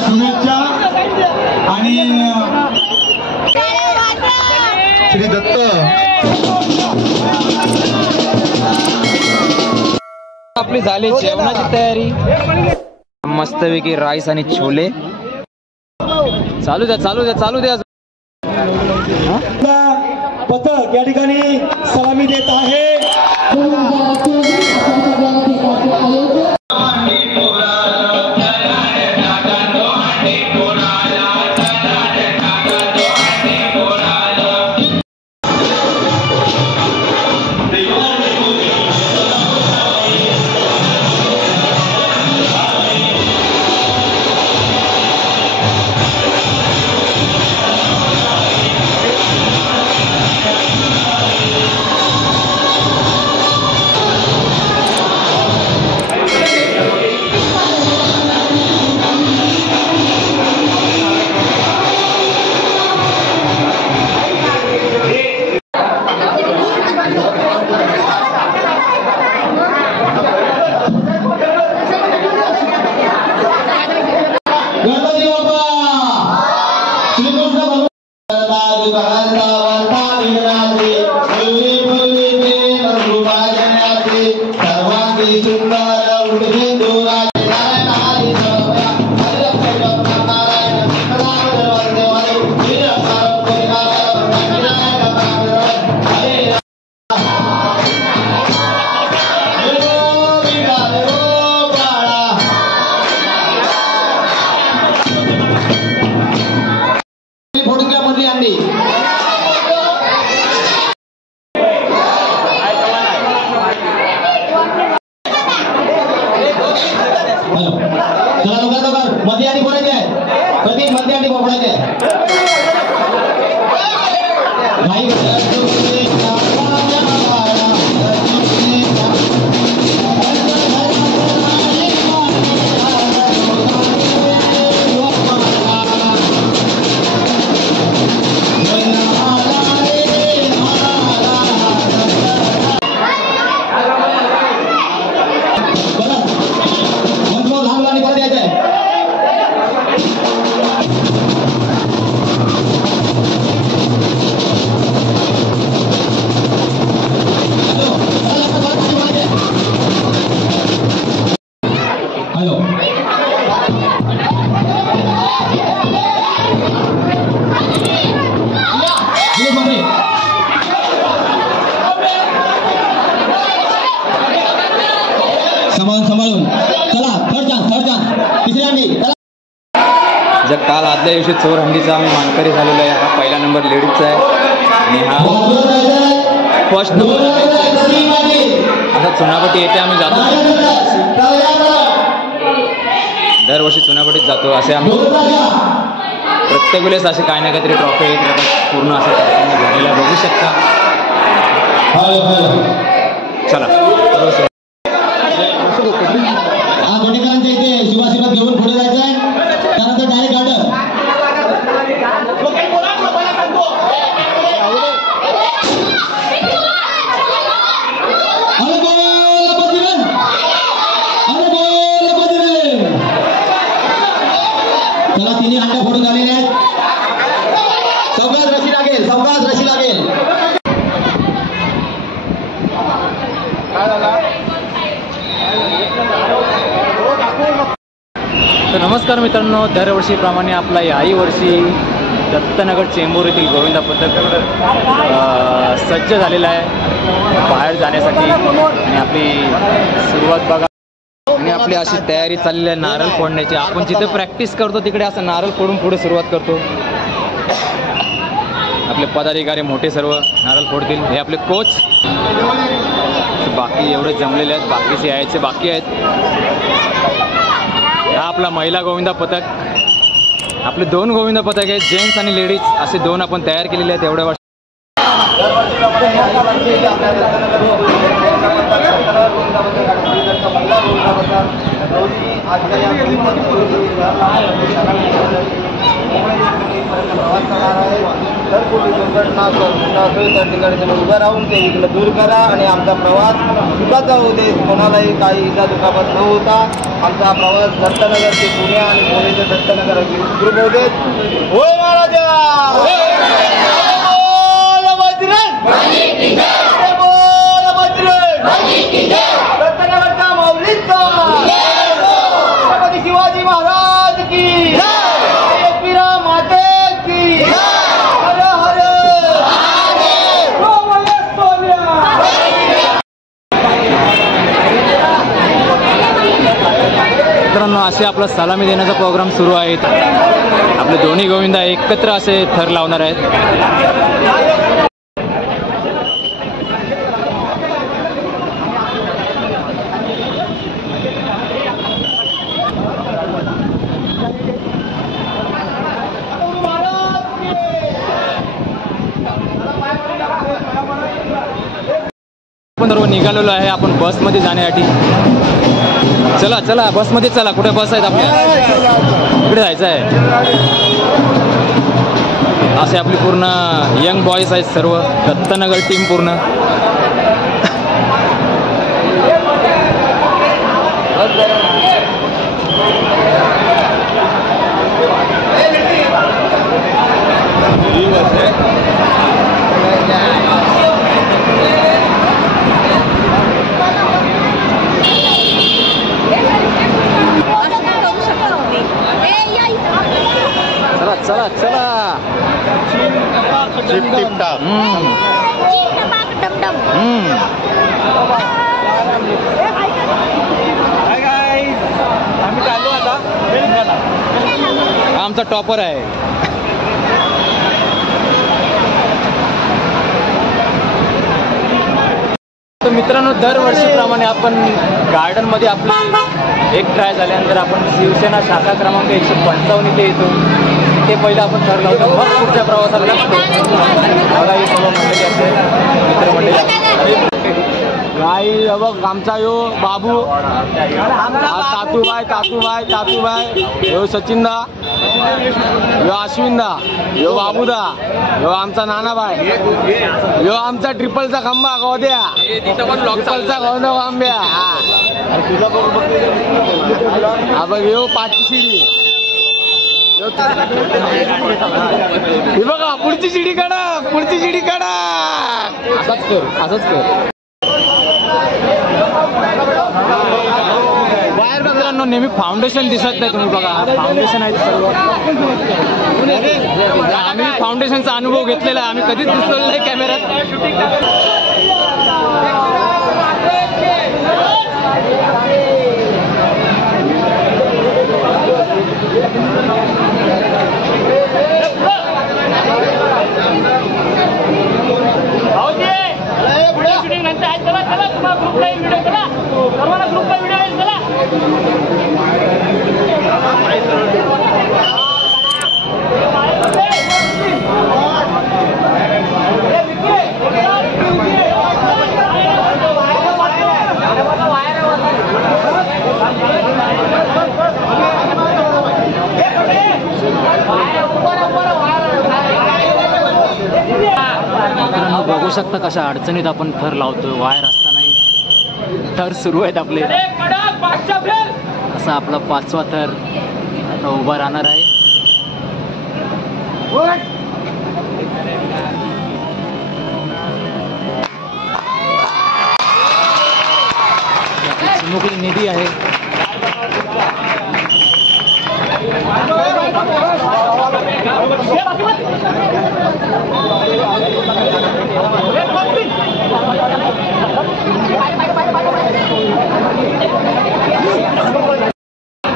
शुभेच्छा आणि श्री दत्त आपली झाली जेवणाची तयारी मस्तपैकी राईस आणि छोले चालू द्या पथक या ठिकाणी सलामी देत आहे। काल आदल्या दिवशी चोर हंडीचा आम्ही मानकरी झालेलो आहे। हा पहिला नंबर लेडीजचा आहे आणि हा फर्स्ट नंबर आता चुनापटी येथे आम्ही जातो, दरवर्षी चुनापटीत जातो। असे आम्ही प्रत्येक वेळेस असे काही ना काहीतरी ट्रॉफी येत पूर्ण असं झालेला बघू शकता। चला इथे शिवाशिवात घेऊन पुढे जायचं आहे, त्यानंतर डायरेक्ट गार्डन चला तिन्ही हांड्या फोडून झालेले आहेत। सावकाश रशी लागेल तर नमस्कार मित्रांनो, दरवर्षीप्रमाणे आपला याही वर्षी दत्तनगर चेंबूर येथील गोविंदा पथक सज्ज झालेला आहे बाहेर जाण्यासाठी आणि आपली सुरुवात बघा आणि आपली अशी तयारी चाललेली आहे नारळ फोडण्याची। आपण जिथे प्रॅक्टिस करतो तिकडे असं नारळ फोडून पुढे सुरुवात करतो। आपले पदाधिकारी मोठे सर्व नारळ फोडतील। हे आपले कोच, बाकी एवढे जमलेले आहेत, बाकीचे यायचे बाकी आहेत। हा आपला महिला गोविंदा पथक. आपले 2 गोविंदा पथक आहेत, जेंट्स आणि लेडीज असे 2 आपण तयार केलेले आहेत एवढ्या वर्ष. जर कुठे दुर्घटना असेल त्या ठिकाणी तुम्ही उभं राहून ते विघ्न दूर करा आणि आमचा प्रवास सुखाचा होऊ दे. कोणालाही काही इजा दुखापत न होता आमचा प्रवास दत्तनगर ते पुणे आणि पुणे ते दत्तनगर सुरू होऊ देत. होय महाराजा, दत्तनगरचा माऊलीचा छत्रपती शिवाजी महाराज की, एकविरा माते की. मित्रांनो, असे आपला सलामी देण्याचा प्रोग्राम सुरू आहे. आपले दोन्ही गोविंदा एकत्र असे थर लावणार आहेत. आपण सर्व निघालेलो आहे आपण बसमध्ये जाण्यासाठी. चला चला बसमध्ये चला. कुठे बस आहेत आपल्या? इकडे जायचं आहे. असे आपली पूर्ण यंग बॉईज आहेत सर्व, दत्तनगर टीम पूर्ण. चला चला आम्ही चाललो आता. आमचा टॉपर आहे. तर मित्रांनो, दरवर्षीप्रमाणे आपण गार्डनमध्ये आपली एक ट्राय झाल्यानंतर आपण शिवसेना शाखा क्रमांक 155 इथे येतो. ते पहिलं आपण थर लावतो, मग पुढच्या प्रवासाला लागतो. बघा हे सर्व मंडळी असेल, मित्रमंडळी. गाई बघ, आमचा यो बाबू, तातूबाई, यो सचिनदा, यो अश्विनदा, यो बाबूदा, यो आमचा नानाबाई, यो आमचा ट्रिपलचा खंबा गोद्या, ट्रिपलचा गोंदा आंब्या. हा बघ, यो पाचची शिडी. हे बघा, पुढची शिडी काढा. असंच कर. बाहेर मित्रांनो नेहमी फाउंडेशन दिसत नाही. तुम्ही बघा, फाउंडेशन आहे सर्व. आम्ही फाउंडेशनचा अनुभव घेतलेला आहे. आम्ही कधीच दिसलेलो नाही कॅमेऱ्यात. बघू शकता कशा अडचणीत आपण थर लावतोय. वायर असतानाही थर सुरू आहेत आपले. असा आपला 5वा थर आता उभा राहणार आहे. चिमुकली निधी आहे.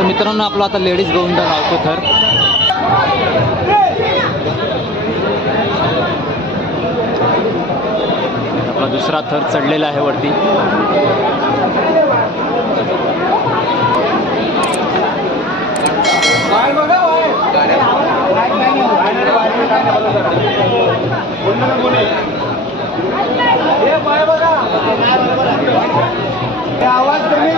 मित्रांनो, आपला आता लेडीज गोविंदा लावतो थर. आपला दुसरा थर चढलेला आहे वरती. आवाज कमी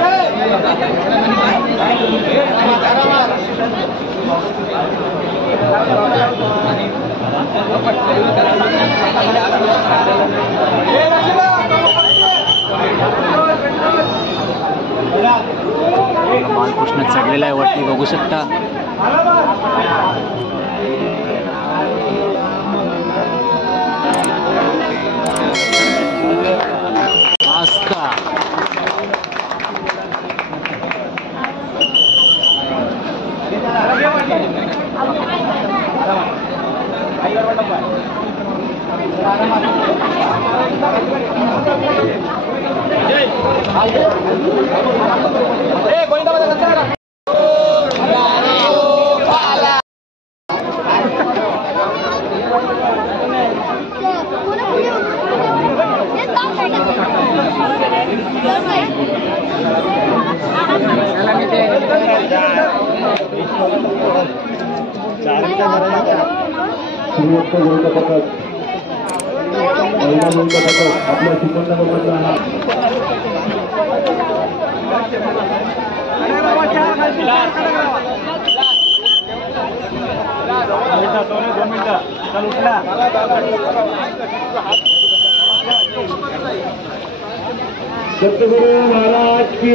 बालकृष्ण चढलेला आहे वरती बघू शकता. सतगुरु महाराज की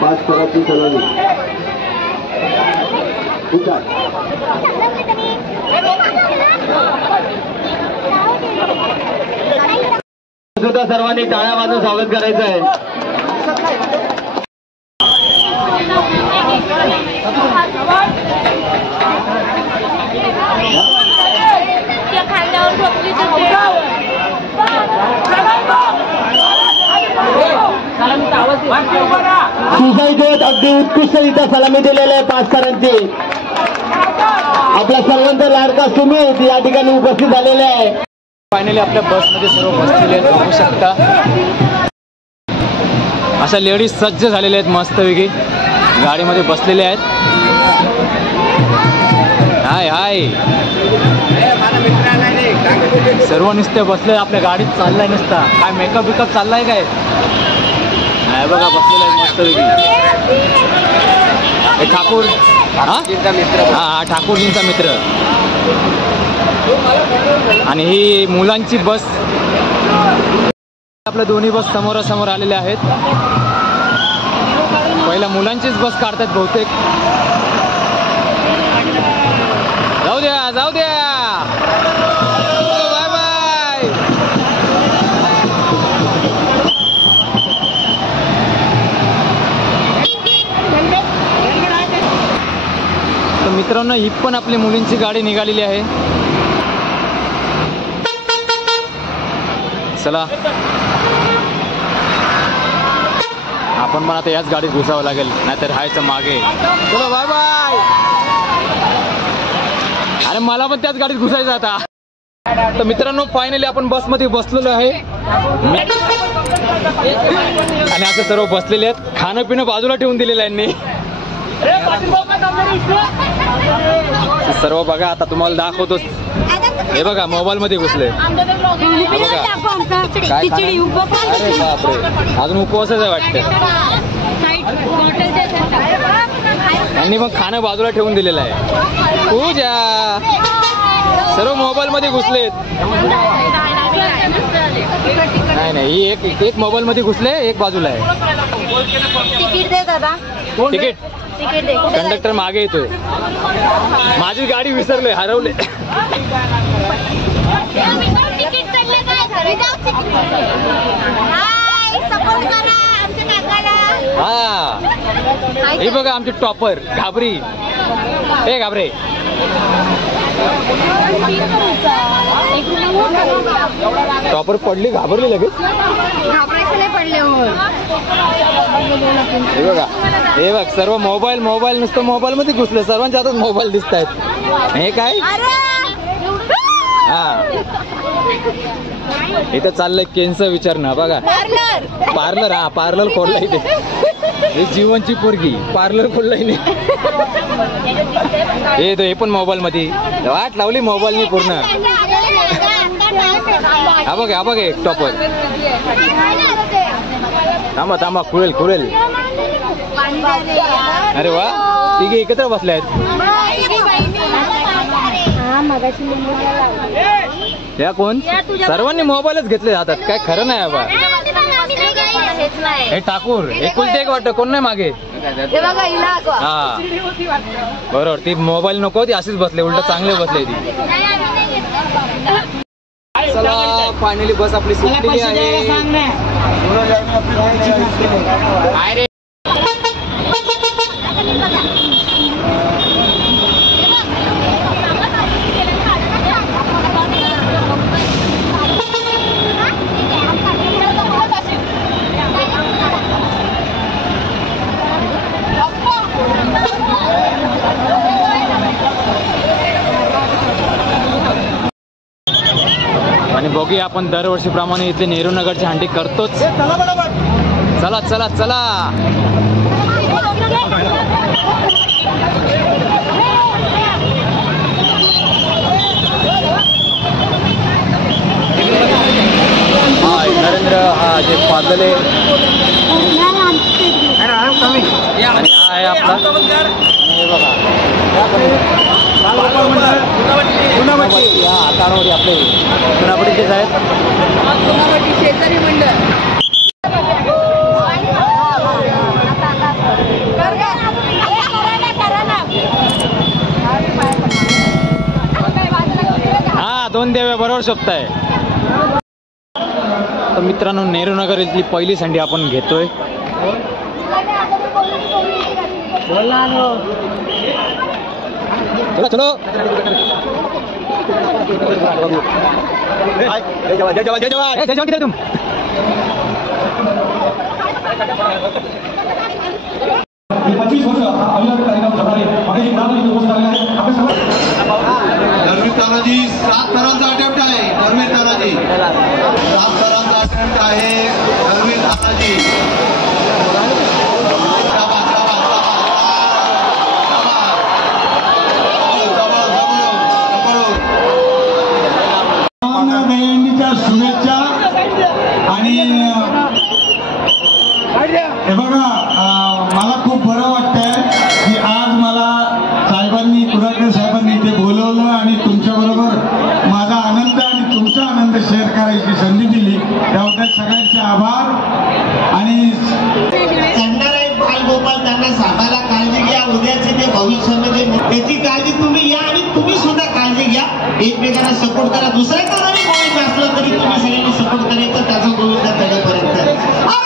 पाच कराची सलामी सुद्धा सर्वांनी टाळ्या वाजवून स्वागत करायचं आहे. सुसाईडीत अगदी उत्कृष्टरित्या सलामी दिलेले आहे पाच सरांची. आपला सर्वांचा लाडका सुमित या ठिकाणी उपस्थित झालेले आहे. फायनली आपल्या बसमध्ये सर्व बसलेले आहेत बघू शकता. अशा लेडीज सज्ज झालेल्या आहेत मस्तपैकी गाडीमध्ये बसलेले आहेत. हाय हाय सर्व नुसते बसले आपल्या गाडीत चाललाय नुसता काय मेकअप बिकअप चाललाय काय नाही बघा बसलेला आहे मस्तपैकी हे ठाकूर मित्र हा ठाकूरजींचा मित्र आणि ही मुलांची बस आपल्या दोन्ही बस समोरासमोर आलेल्या आहेत पहिला मुलांचीच बस काढतात बहुतेक जाऊ द्या जाऊ द्या बाय बाय तर मित्रांनो ही पण आपली मुलींची गाडी निघालेली आहे चला आपण पण आता याच गाडीत घुसावं लागेल नाहीतर हायचं मागे चलो बाय बाय अरे मला पण त्याच गाडीत घुसायचं आता तर मित्रांनो फायनली आपण बसमध्ये बसलेलो आहे आणि आता सर्व बसलेले आहेत खाणं पिणं बाजूला ठेवून दिलेलं आहे यांनी सर्व बघा आता तुम्हाला दाखवतोच हे बघा मोबाईल मध्ये घुसले अजून उपवासच आहे वाटतं यांनी मग खाणं बाजूला ठेवून दिलेलं आहे पूजा सर्व मोबाईल मध्ये घुसलेत नाही नाही ही एक मोबाईल मध्ये घुसले एक बाजूला आहे तिकीट दे दादा तिकीट कंडक्टर मागे येतोय माझी गाडी विसरले हरवले हा हे बघा आमचे टॉपर घाबरी हे घाबरे टॉपर पडली घाबरली लगेच हे बघा हे बघ सर्व मोबाईल नुसतं मोबाईल मध्ये घुसले सर्वांच्या हातात मोबाईल दिसत आहेत हे काय हा इथे चाललंय केनचं विचारणं बघा पार्लर हा पार्लर खोललाय इथे हे जीवनची पोरगी पार्लर खोललाय नाही हे पण मोबाईल मध्ये वाट लावली मोबाईलनी पूर्ण हा बघ एक टॉपर थांबा खुळेल अरे वा तिघे एकत्र बसले आहेत या कोण सर्वांनी मोबाईलच घेतले जातात काय खरं नाही बाबा हे ठाकूर एकुलते एक वाटतं कोण नाही मागे हा बरोबर ती मोबाईल नको ती अशीच बसले उलट चांगले बसले ती चला फायनली बस आपली सुटलेली आहे आणि बघूया आपण दरवर्षीप्रमाणे इथे नेहरू नगरची हंडी करतोच चला चला चला हा नरेंद्र हा जे पादले आणि हा आहे आपला हे बघा हाताळमध्ये आपले पुनापटीचेच आहेत शेतकरी मंडळ हा 2 देवे बरोबर शोधताय तर मित्रांनो नेहरू नगर इथली पहिली संडी आपण घेतोय चलो चलो जय जवान जय जवान जय जवान किधर तुम धर्मीर तानाजी 7 थरांचा अटेम्प्ट आहे धर्मीर तानाजी 7 थरांचा अटेम्प्ट आहे धर्मीर तानाजी हे बघा, मला खूप बरं वाटतंय की आज मला साहेबांनी, कुडाळकर साहेबांनी इथे बोलवलं आणि तुमच्याबरोबर माझा आनंद आणि तुमचा आनंद शेअर करायची संधी दिली, त्याबद्दल सगळ्यांचे आभार. आणि सांगणारे बालगोपाल त्यांना सांगायला काळजी घ्या, उद्याचे ते भविष्यामध्ये त्याची काळजी तुम्ही घ्या आणि तुम्ही सुद्धा काळजी घ्या, एकमेकांना सपोर्ट करा. दुसऱ्याचा जरी गोविंद असलं तरी तुम्ही सगळ्यांनी सपोर्ट करायचं त्याचा गोविंद तळेपर्यंत.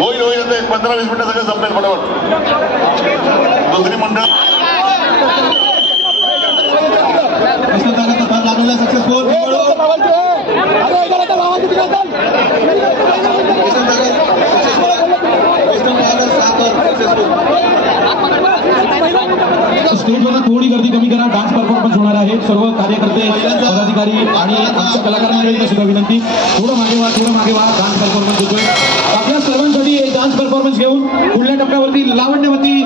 होईल 15-20 मिनिटं सगळं संपेल फटाफट. दुसरी मंडळ लागलेला सक्सेसफुल स्टेजवर थोडी गर्दी कमी करा. डान्स परफॉर्मन्स होणार आहे. सर्व कार्यकर्ते, पदाधिकारी आणि आमच्या कलाकारांना सुद्धा विनंती, थोडं मागे व्हा. डान्स परफॉर्मन्स होतोय. आपल्या सर्वांसाठी एक डान्स परफॉर्मन्स घेऊन पुढल्या टप्प्यावरती लावण्यवती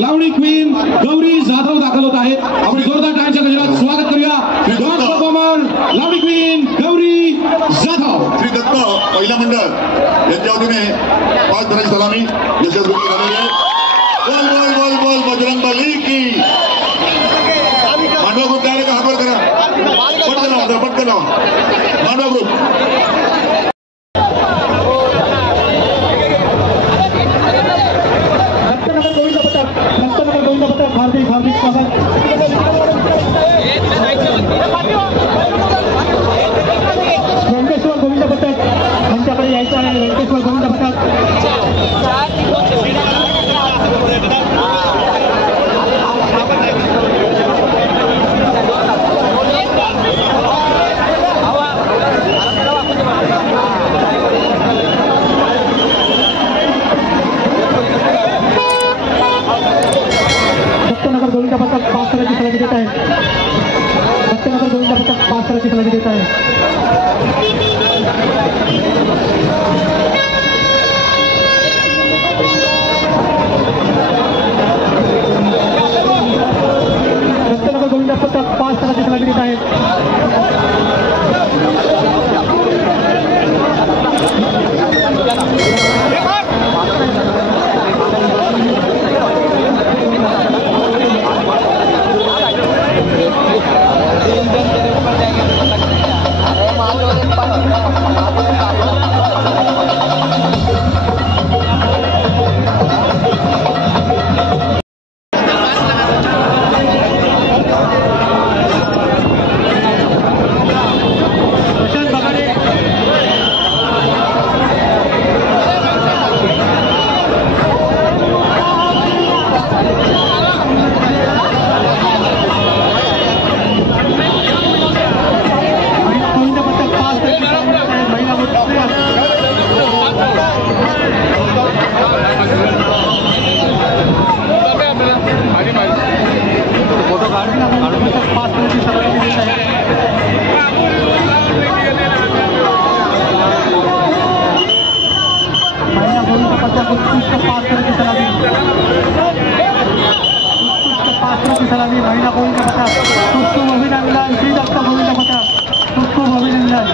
लावणी क्वीन गौरी जाधव दाखल होत आहेत. आपण जोरदार टाळ्यांच्या गजरात स्वागत करूया. डान्स परफॉर्मर लावणी क्वीन गौरी जाधव. श्री दत्त पहिला मंडळ यांच्या वतीने 5 जणांची सलामी यशस्वी झालेली आहे. बोल बोल बोल बोल बजरंगबली की. मांडवा ग्रुप डायरेक्ट हातवर करा. पटकन लावा मांडवा ग्रुप. व्यंकेश्वर गोविंद पथक आमच्याकडे यायचं आहे. व्यंकेश्वर गोविंद पथक दत्तनगर गोविंद पथक 5 ताराची सलामी देत आहे. दत्तनगर गोविंद पथक 5 ताराची सलामी देत आहे. दत्तनगर गोविंद पथक 5 ताराची सलामी देत आहे. सलामी महिला गोविंद पथक खूप खूप अभिनंदन. श्री दत्त गोविंद पथक खूप खूप अभिनंदन.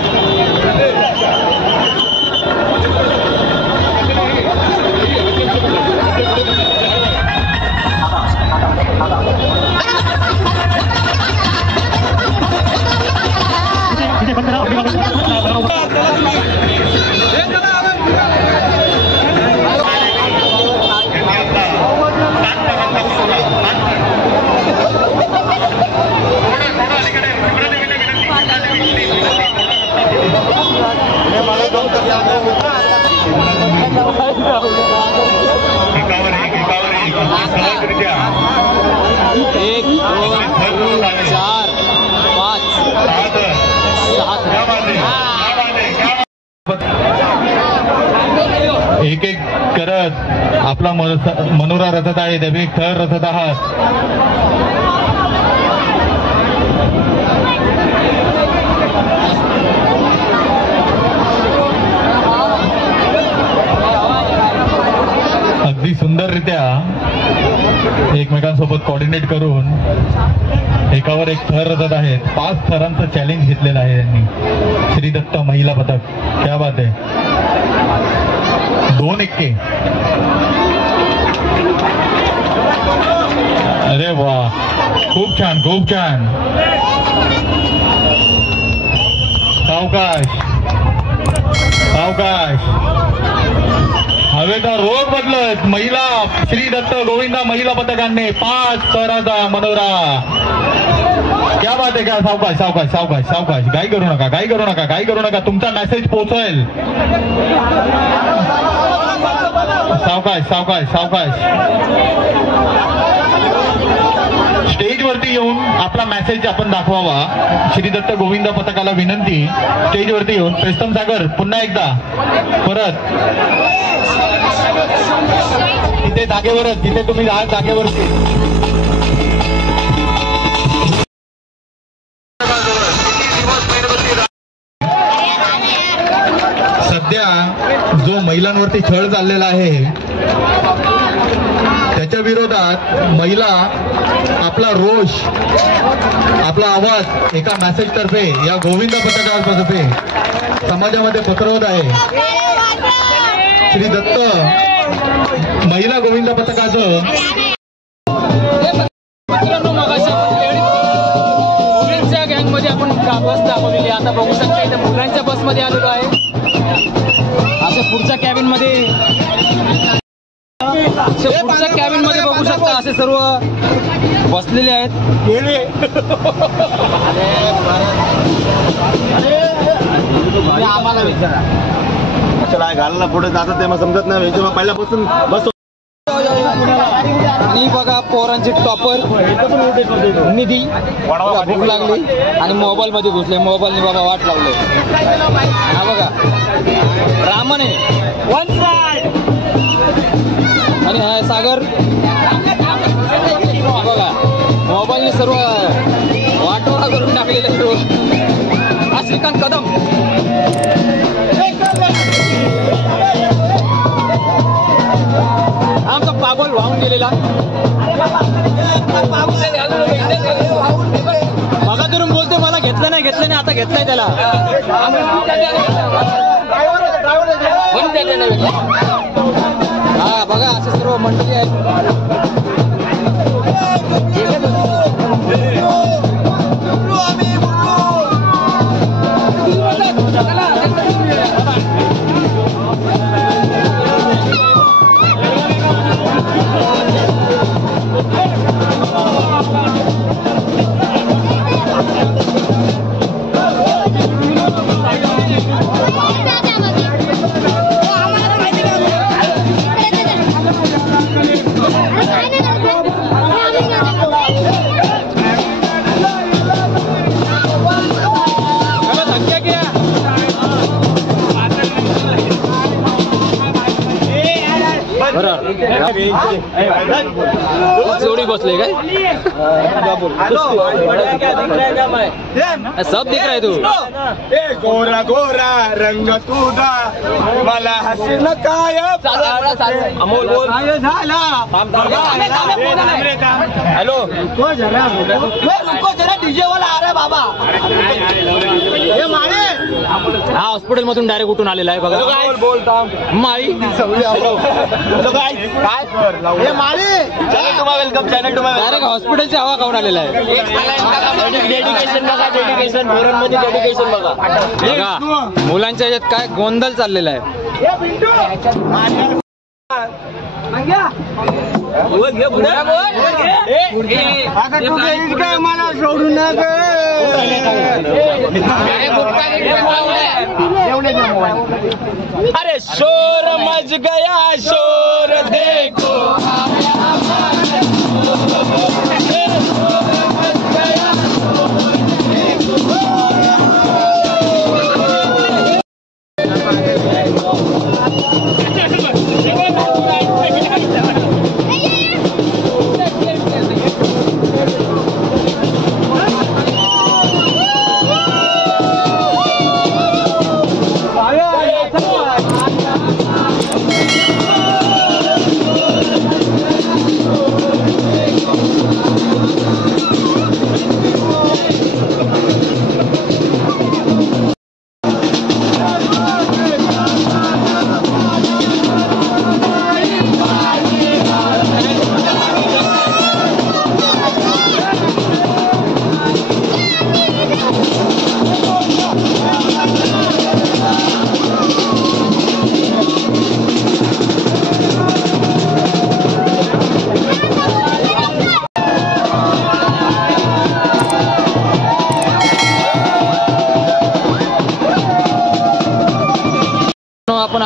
1 2 3 4 5 7 एक एक करत आपला मनोरा रचत आहे. तुम्ही एक थर रचत आहात. अगदी सुंदररित्या एकमेकांसोबत कोऑर्डिनेट करून एकावर एक थर रचत आहेत. 5 थरांचं चॅलेंज घेतलेलं आहे यांनी. श्री दत्त महिला पथक, क्या बात आहे. 2 एक्के. अरे वा, खूप छान खूप छान. सावकाश सावकाश. हवेचा रोग बदलत महिला श्री दत्त गोविंदा महिला पथकाने 5 थराचा मनोरा. क्या बात आहे. क्या सावकाश सावकाश सावकाश सावकाश. घाई करू नका, घाई करू नका, घाई करू नका. तुमचा मेसेज पोहोचेल. सावकाश सावकाश सावकाश. स्टेजवरती येऊन आपला मेसेज आपण दाखवावा. श्री दत्त गोविंदा पथकाला विनंती, स्टेजवरती येऊन. प्रेस्तम सागर पुन्हा एकदा परत तिथे जागेवरच, तिथे तुम्ही आहात जागेवरती. सध्या जो महिलांवरती छळ चाललेला आहे त्याच्या विरोधात महिला आपला रोष, आपला आवाज एका मेसेज तर्फे या गोविंदा पथकातर्फे समाजामध्ये पसरवत आहे. श्री दत्त महिला गोविंदा पथकाचं मुलींच्या गँगमध्ये आपण बस दाखवलेली. आता बघू शकता इथे मुलांच्या बसमध्ये आलेलो आहे. असं पुढच्या कॅबिन मध्ये बघू शकता असे सर्व बसलेले आहेत. आम्हाला विचारा चला घालला पुढे जातात ते मग समजत नाही. पहिल्यापासून बस. आणि बघा पोरांची टॉपर निधी भूक लागली आणि मोबाईल मध्ये घुसले. मोबाईलने बघा वाट लावले. हा बघा रामन आहे वन साइड आणि हा सागर बघा मोबाईलने सर्व वाटोळा करून टाकलेले सर्व. हा श्रीकांत कदम आमचा पागल वाहून गेलेला. बघा करून बोलते मला घेतलं नाही आता घेतलंय त्याला. हा बघा असे सर्व मंडळी आहेत. जोड़ी बसले काय सब दिख रहा है तू. गोरा गोरा रंग तुझा मला हसीन काय अमोल बोल झाला. हॅलो डीजे वाला आ रहा बाबा. हा हॉस्पिटल मधून डायरेक्ट उठून आलेला आहे बघा. बोलता माळी काय माळी चॅनल तुम्हाला वेलकम. चॅनल तुम्हाला डायरेक्ट हॉस्पिटलची हवा खाऊन आलेला आहे. डेडिकेशन बघा. डेडिकेशन फोरमध्ये डेडिकेशन बघा. बघा मुलांच्या याच्यात काय गोंधळ चाललेला आहे. मला सोडून अरे शोर मच गया शोर देखो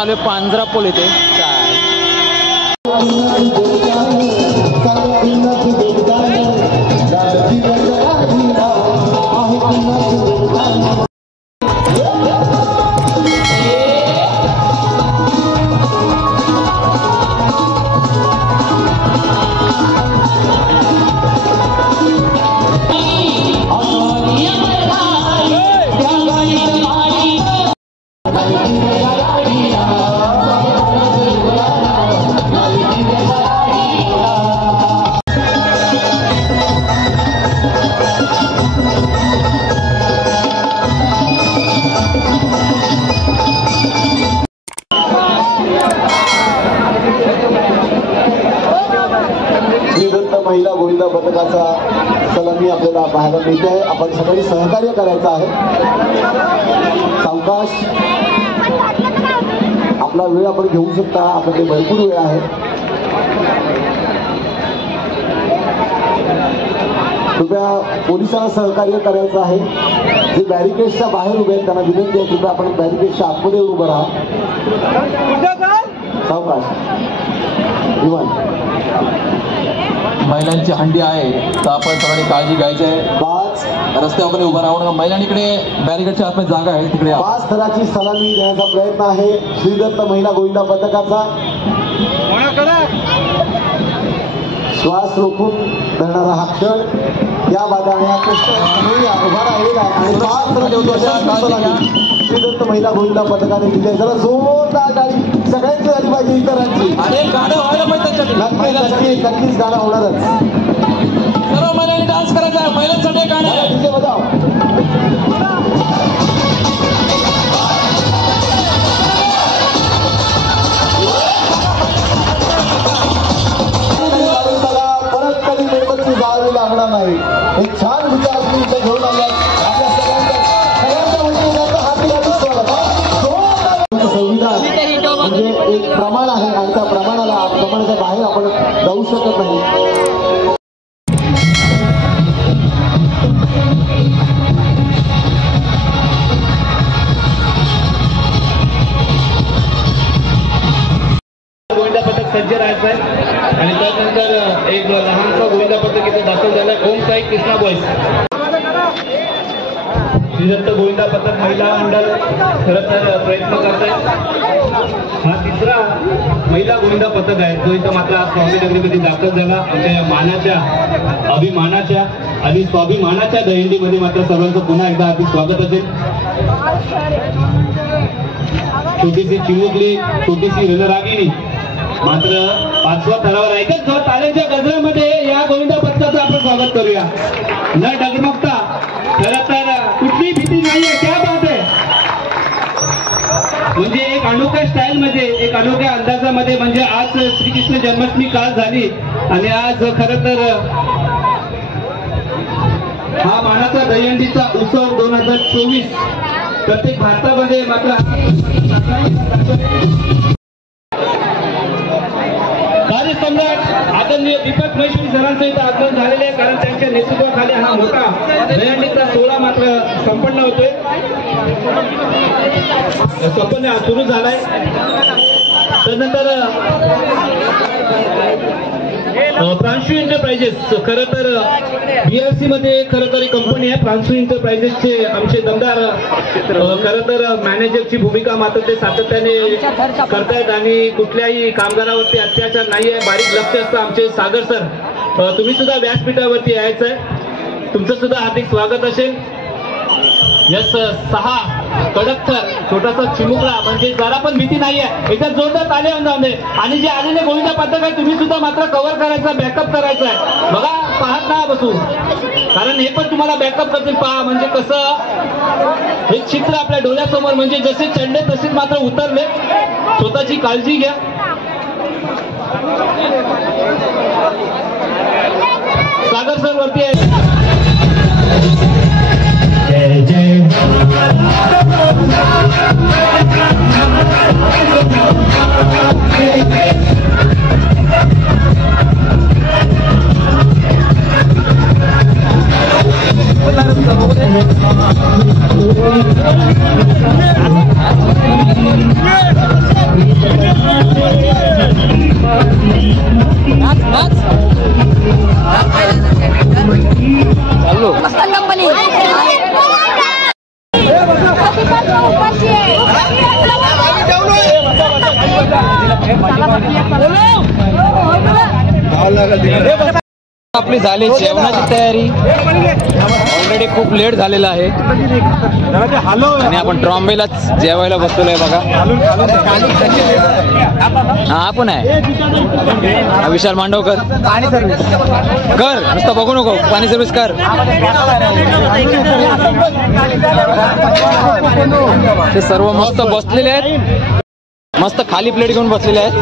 आलोय पांजरापोल इथे. महिला गोविंदा पथकाचा सलामी आपल्याला पाहायला मिळते आहे. आपण सगळी सहकार्य करायचं आहे. सावकाश आपला वेळ आपण घेऊ शकता. आपल्याकडे भरपूर वेळ आहे. कृपया पोलिसांना सहकार्य करायचं आहे. जे बॅरिकेड्सच्या बाहेर उभे आहेत त्यांना विनंती आहे कृपया आपण बॅरिकेडच्या आतमध्ये उभं राहा. सावकाश विमान महिलांची हंडी आहे तर आपण सर्वांनी काळजी घ्यायची आहे. 5 रस्त्यावर उभं राहून महिलांकडे बॅरिकेडच्या आतमध्ये जागा आहे तिकडे 5 थराची सलामी देण्याचा प्रयत्न आहे श्रीदत्त महिला गोविंदा पथकाचा. श्वास रोखून धरणारा हा क्षण या बाजाने उभा राहिलेला आहे आणि 5 थराची श्रीदत्त महिला गोविंदा पथकाने दिली आहे. जरा जोरदार गाडी सगळ्यांची झाली पाहिजे इतरांची. गाणं व्हायला पाहिजे. नक्कीच गाणं होणारच. सर्व महिलांनी डान्स करायचा आहे. महिलांसाठी गाणं डीजे बजाव. परत कधी मेणबत्ती जाळावी लागणार नाही. एक छान विचार तुम्ही इथे घेऊन आला. आपल्या सगळ्यांच्या वतीने हाती संविधान म्हणजे एक प्रमाण आहे आणि त्या प्रमाणाच्या बाहेर आपण जाऊ शकत नाही. गोविंदा पथक सज्ज राहायचं आहे आणि त्यानंतर एक लहानसा गोविंदा पथक इथे दाखल झालं. ओम साई कृष्णा बॉईज श्रीदत्त गोविंदा पथक महिला मंडळ खरं तर प्रयत्न करत आहे. हा 3रा महिला गोविंदा पथक आहे जो इथं मात्र आज स्वामीनगरीमध्ये दाखल झाला. आमच्या मानाच्या अभिमानाच्या आणि स्वाभिमानाच्या दहीहंडीमध्ये मात्र सर्वांचं पुन्हा एकदा हार्दिक स्वागत असेल. छोटीशी चिमुकली छोटीशी रणरागिणी मात्र 5व्या थरावर ऐकत जो तालेच्या गजरामध्ये या गोविंदा पथकाचं आपण स्वागत करूया. न डगमगता खरं तर कुठली भीती नाहीये. क्या बात आहे. म्हणजे एक अनोख्या स्टाईल मध्ये एक अनोख्या अंदाजामध्ये म्हणजे आज श्रीकृष्ण जन्माष्टमी काल झाली आणि आज खरं तर हा मानाचा दहीहंडीचा उत्सव 2024 प्रत्येक भारतामध्ये मात्र कार्यसम्राट आदरणीय दीपक महेश्वरी सरांचं इथं आगमन झालेले आहे कारण त्यांच्या नेतृत्वाखाली हा मोठा दहीहंडीचा सोहळा मात्र संपन्न होतोय. संपन्न सुरू झालाय. त्यानंतर प्रांशू एंटरप्राइजेस खरं तर BRC मध्ये खरं तर कंपनी आहे. प्रांशू एंटरप्राइजेसचे आमचे दमदार खरं तर मॅनेजरची भूमिका मात्र ते सातत्याने करतायत आणि कुठल्याही कामगारावरती अत्याचार नाही आहे. बारीक लक्ष असतं आमचे सागर सर. तुम्ही सुद्धा व्यासपीठावरती यायचं आहे. तुमचं सुद्धा हार्दिक स्वागत असेल. यस 6 कडकथर छोटासा चिमुकला म्हणजे जरा पण भीती नाहीये. याच्यात जोरदार ताली वाजवणे आणि जे आलेले गोविंदा पथक आहे तुम्ही सुद्धा मात्र कव्हर करायचा बॅकअप करायचा आहे. बघा पाहत ना बसून कारण हे पण तुम्हाला बॅकअप करतील. पहा म्हणजे कसं हे चित्र आपल्या डोळ्यासमोर म्हणजे जसे चढले तसेच मात्र उतरले. स्वतःची काळजी घ्या. सागर सर वरती आहे. जय जय आपली झाली जेवणाची तयारी. ऑलरेडी खूप लेट झालेला आहे आणि आपण ट्रॉम्बेलाच जेवायला बसलेलो आहे बघा. हा पण आहे हा विशाल मांडवकर. कर नुसतं बघू नको, पाणी सर्व्हिस कर. ते सर्व मस्त बसलेले आहेत, मस्त खाली प्लेट घेऊन बसलेले आहेत.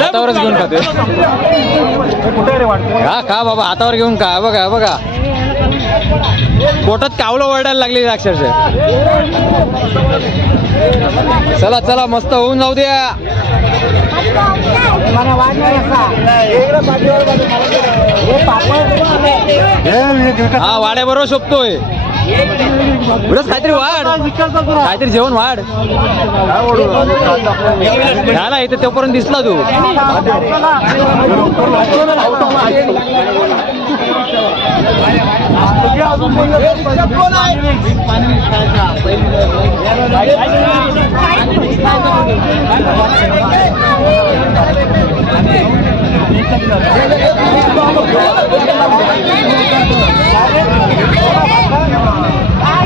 हातावरच घेऊन खातोय. हा खा बाबा, हातावर घेऊन खा. बघा बघा पोटात कावलं वरडायला लागली अक्षरशः. चला चला मस्त होऊन जाऊ द्या. हा वाड्याबरोबर शोभतोय. काहीतरी वाढ, काहीतरी जेवण वाढ. झाला इथे तोपर्यंत दिसला तू.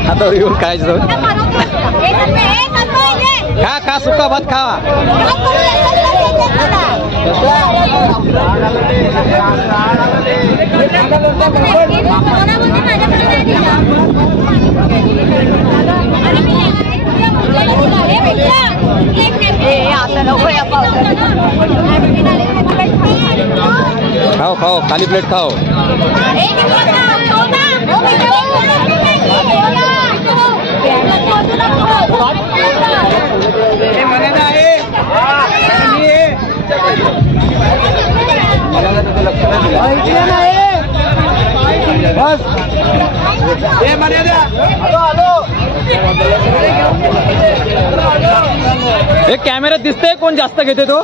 हातावर येऊन काय खा खा, सुका भात खावा. खाओ खाओ, खाली प्लेट खाओ. एक कॅमेऱ्यात दिसतंय कोण जास्त घेते तो.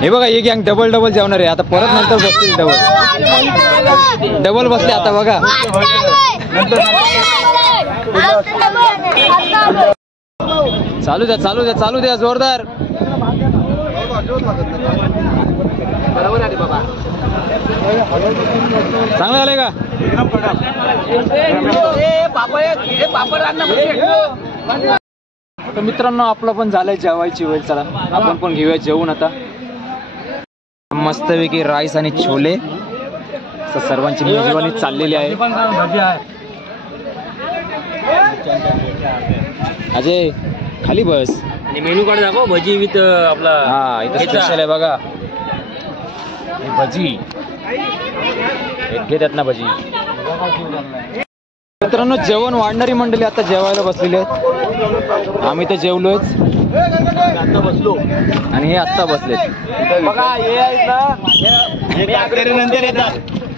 हे बघा ही गँग डबल डबल जेवणार आहे आता. परत नंतर बसतील डबल डबल बसले आता बघा. चालू द्या चालू द्या चालू द्या जोरदार. चांगलं झालंय का. तर मित्रांनो आपलं पण झालंय जेवायची वेळ. चला आपण पण घेऊया जेवून आता. मस्तपैकी राईस आणि छोले सर्वांची मेजवानी चाललेली आहे. अजय खाली बस आणि मेनू कार्ड दाखव. भजी विथ आपला हा इथं स्पेशल आहे बघा. भजी घेतात ना भजी. मित्रांनो जेवण वाढणारी मंडळी आता जेवायला बसलेली आहेत. आम्ही तर जेवलोच बसलो आणि हे आत्ता बसले बघा. हे आहेत ना नंतर येतात.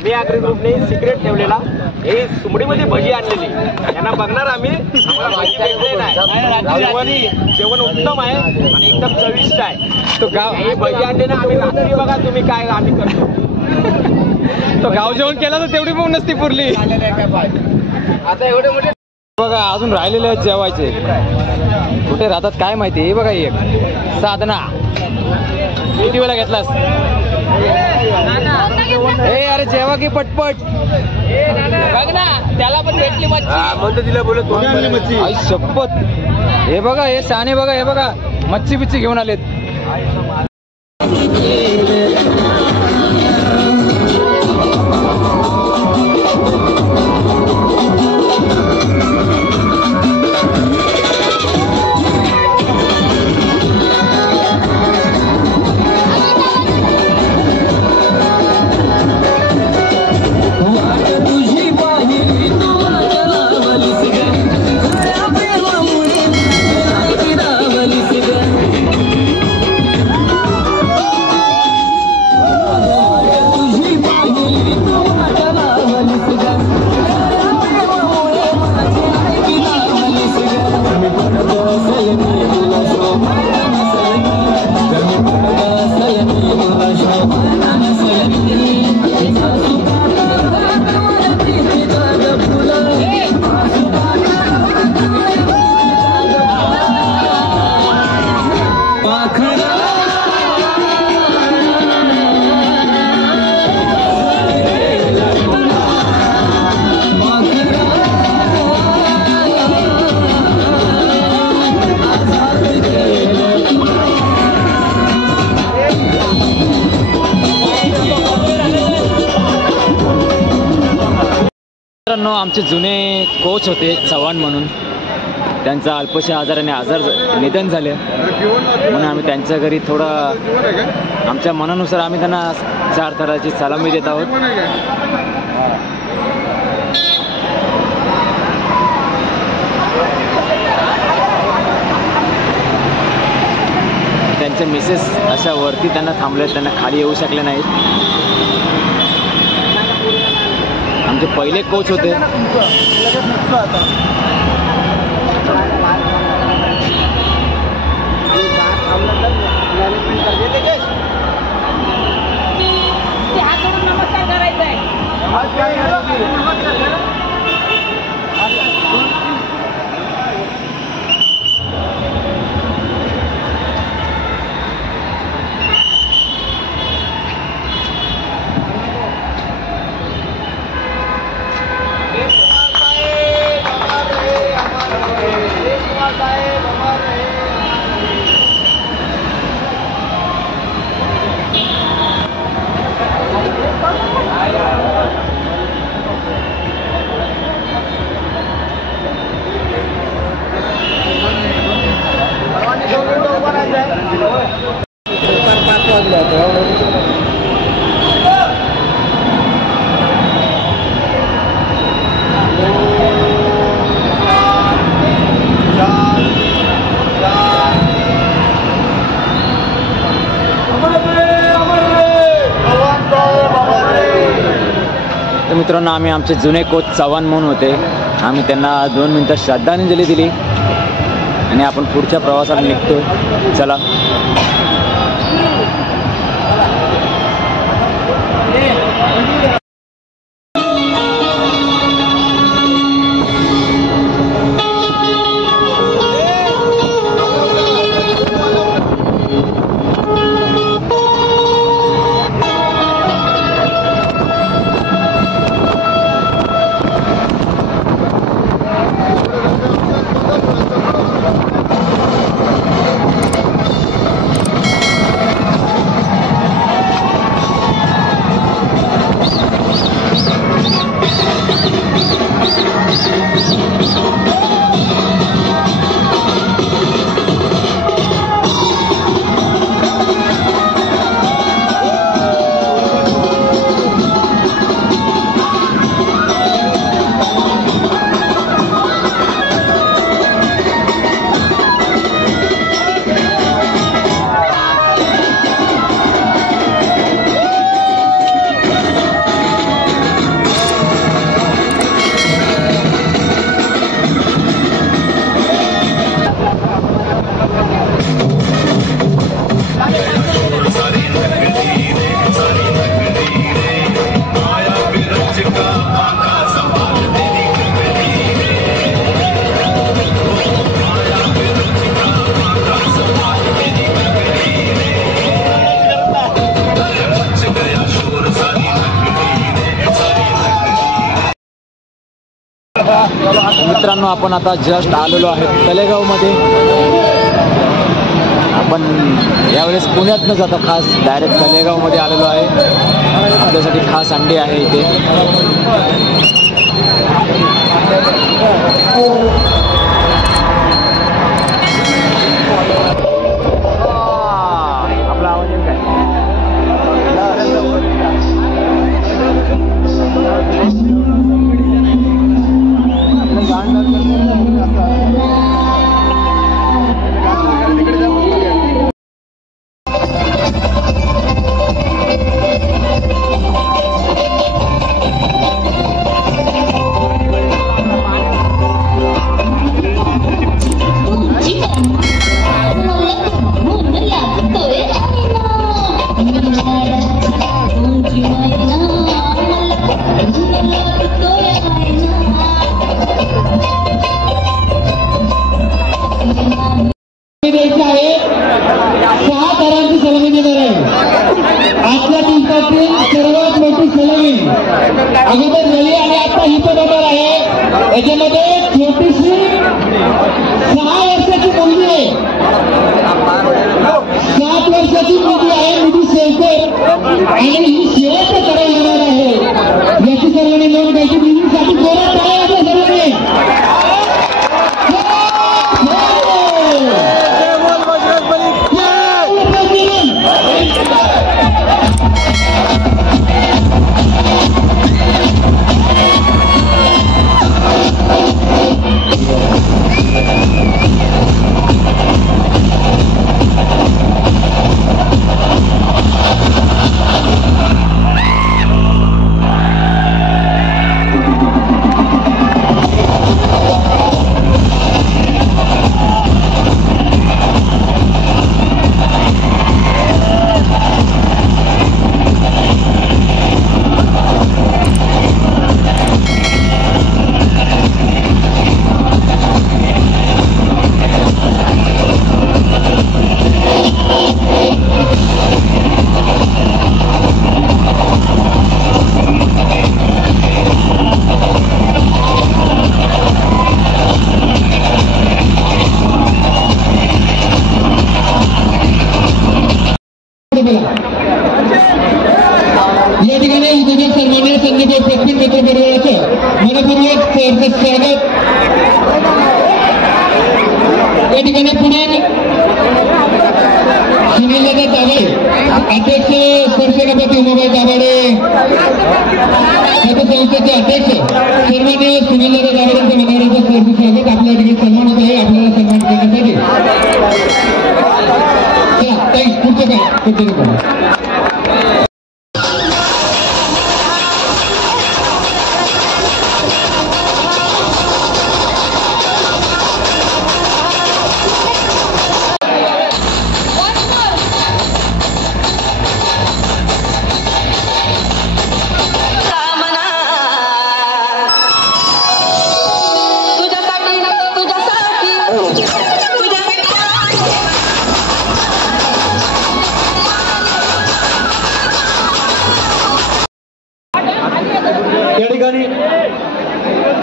मी आग्रे ग्रुपने सिक्रेट ठेवलेला हे सुमडीमध्ये भजी आणलेली यांना बघणार आम्ही. जेवण उत्तम आहे आणि एकदम चविष्ट आहे. तो गाव हे भजी आणले ना आम्ही रात्री. बघा तुम्ही काय आम्ही करतो. तो गाव जेवण केला तर तेवढी पण नसती पुरली. आता एवढे मोठे बघा अजून राहिलेले आहेत जेवायचे. कुठे राहतात काय माहिती. हे बघा एक साधना किती वेळा घेतलास. ए अरे जेवा की पटपट. बघ ना त्याला पण भेटली मच्छी. तिला बोलत आई शपथ. हे बघा हे शहाणे बघा. हे बघा मच्छी बिच्छी घेऊन आलेत. मित्रांनो, आमचे जुने कोच होते चव्हाण म्हणून, त्यांचा अल्पशा आजाराने निधन झाले म्हणून आम्ही त्यांच्या घरी थोडं आमच्या मनानुसार आम्ही त्यांना 4 थराची सलामी देत आहोत. त्यांचे मिसेस अशा वरती त्यांना थांबले, त्यांना खाली येऊ शकले नाहीत. आमचे पहिले कोच होते. नमस्कार करायचा आहे. तर मित्रांनो, आम्ही आमचे जुने कोच चव्हाण म्हणून होते, आम्ही त्यांना 2 मिनिटं श्रद्धांजली दिली आणि आपण पुढच्या प्रवासाला निघतो. चला. मित्रांनो, आपण आता जस्ट आलेलो आहे तळेगावमध्ये. आपण यावेळेस पुण्यात न जाता खास डायरेक्ट तळेगावमध्ये आलेलो आहे. आपल्यासाठी खास अंडी आहे इथे. आपला आवाज येत आहे. सर्वात मोठी सलामी अगोदर झाली आणि आता ही पण होणार आहे. याच्यामध्ये छोटीशी 6 वर्षाची मुलगी आहे, 7 वर्षाची मुलगी आहे, निधी शेवकर, आणि ही शेवटचं करायला येणार आहे. याची सर्वांनी नोंद घ्यायची. निधीसाठी परिवाराचं मनपूर्वक स्वागत. या ठिकाणी पुढील सुनीलदादा दाभाडे, अध्यक्ष स्पर्शकापती उमाबाई दाभाडे संस्थेचे अध्यक्ष सन्माननीय सुनीलदादा दाभाडेंच्या मंडळाचं सहर्ष स्वागत. आपल्या ठिकाणी सन्मान होत आहे. आपल्याला सन्मान करण्यासाठी चला ताई पुढचं काय कंटिन्यू करा.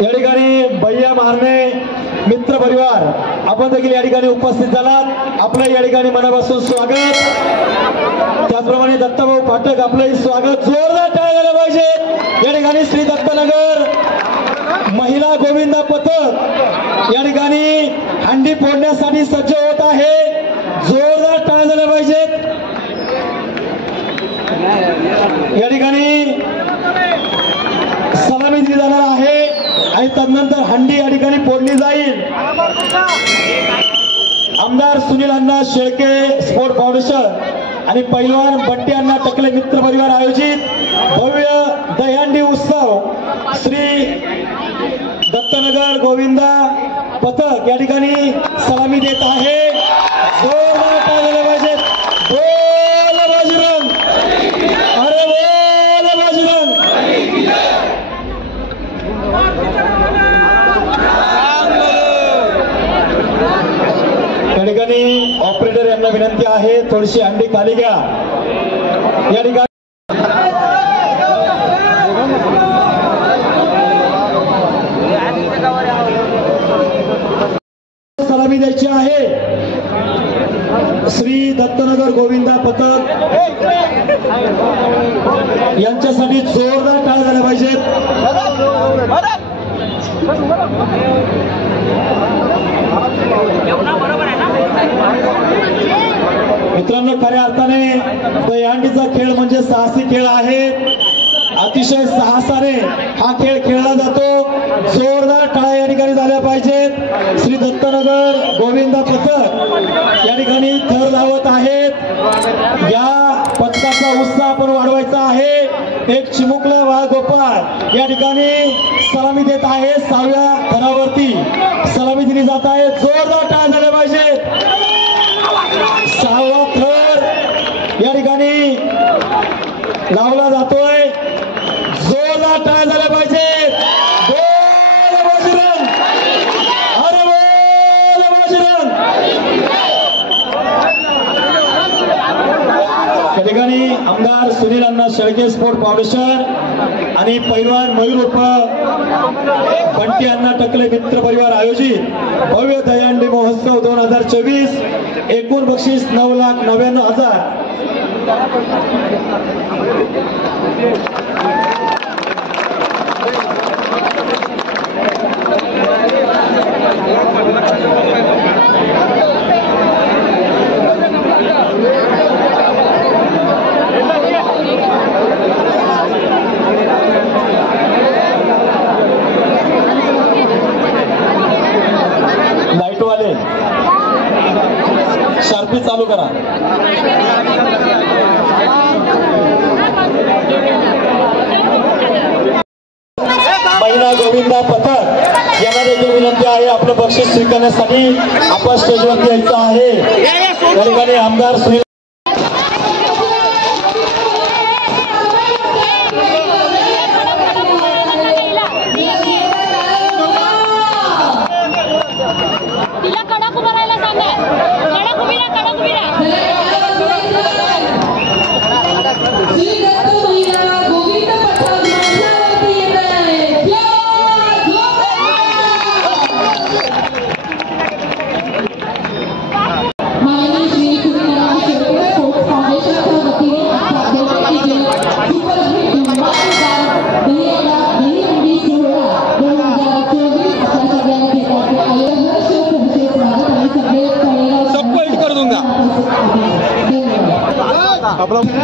या ठिकाणी भैया मारणे मित्र परिवार आपण देखील या ठिकाणी उपस्थित झालात. आपलं या ठिकाणी मनापासून स्वागत. त्याचप्रमाणे दत्ताभाऊ पाठक आपलंही स्वागत. जोरदार टाळ्या झाल्या पाहिजे. या ठिकाणी श्री दत्तनगर महिला गोविंदा पथक या ठिकाणी हंडी फोडण्यासाठी सज्ज होत आहे. जोरदार टाळ्या झाल्या पाहिजेत. या ठिकाणी सलामी दिली जाणार आहे आणि तदनंतर हंडी या ठिकाणी फोडली जाईल. आमदार सुनील अण्णा शेळके स्पोर्ट फाउंडेशन आणि पैलवान बट्टी अण्णा टकले मित्र परिवार आयोजित भव्य दहीहंडी उत्सव श्री दत्तनगर गोविंदा पथक या ठिकाणी सलामी देत आहे. जोरदार टाळ्या झाल्या पाहिजेत. बोल बजरंग, अरे बोल बजरंग. या ठिकाणी ऑपरेटर यांना विनंती आहे थोडीशी हंडी खाली घ्या. या ठिकाणी सलामी द्यायची आहे. श्री दत्तनगर गोविंदा पथक यांच्यासाठी जोरदार टाळ्या झाल्या पाहिजेत. मित्रांनो, खऱ्या अर्थाने दहीहंडीचा खेळ म्हणजे साहसी खेळ आहे. अतिशय साहसाने हा खेळ खेळला जातो. जोरदार टाळ्या या ठिकाणी झाल्या पाहिजेत. श्री दत्तनगर गोविंदा पथक या ठिकाणी थर लावत आहेत. या पथकाचा उत्साह आपण वाढवायचा आहे. एक चिमुकला वाघगोपाळ या ठिकाणी सलामी देत आहे. 6व्या थरावरती सलामी दिली जात आहे. जोरदार टाळ्या झाल्या पाहिजेत. 6वा थर या ठिकाणी लावला जातोय. जोरदार टाळ्या झाल्या पाहिजेत. बोल बजरंग, अरे बोल बजरंग. या ठिकाणी आमदार सुनील अण्णा शेळके स्पोर्ट फाउंडेशन आणि पैलवान मयूर उर्फ बंटी अण्णा टकले मित्र परिवार आयोजित भव्य दहीहंडी महोत्सव 2024. एकूण बक्षीस 9,99,000. लाईटवाले शार्पी चालू करा. महिला गोविंदा पथक यांना देखील विनंती आहे आपलं बक्षीस स्वीकारण्यासाठी आपण स्टेजवरती यायचं आहे. या ठिकाणी आमदार सुनील माननीय श्री आपला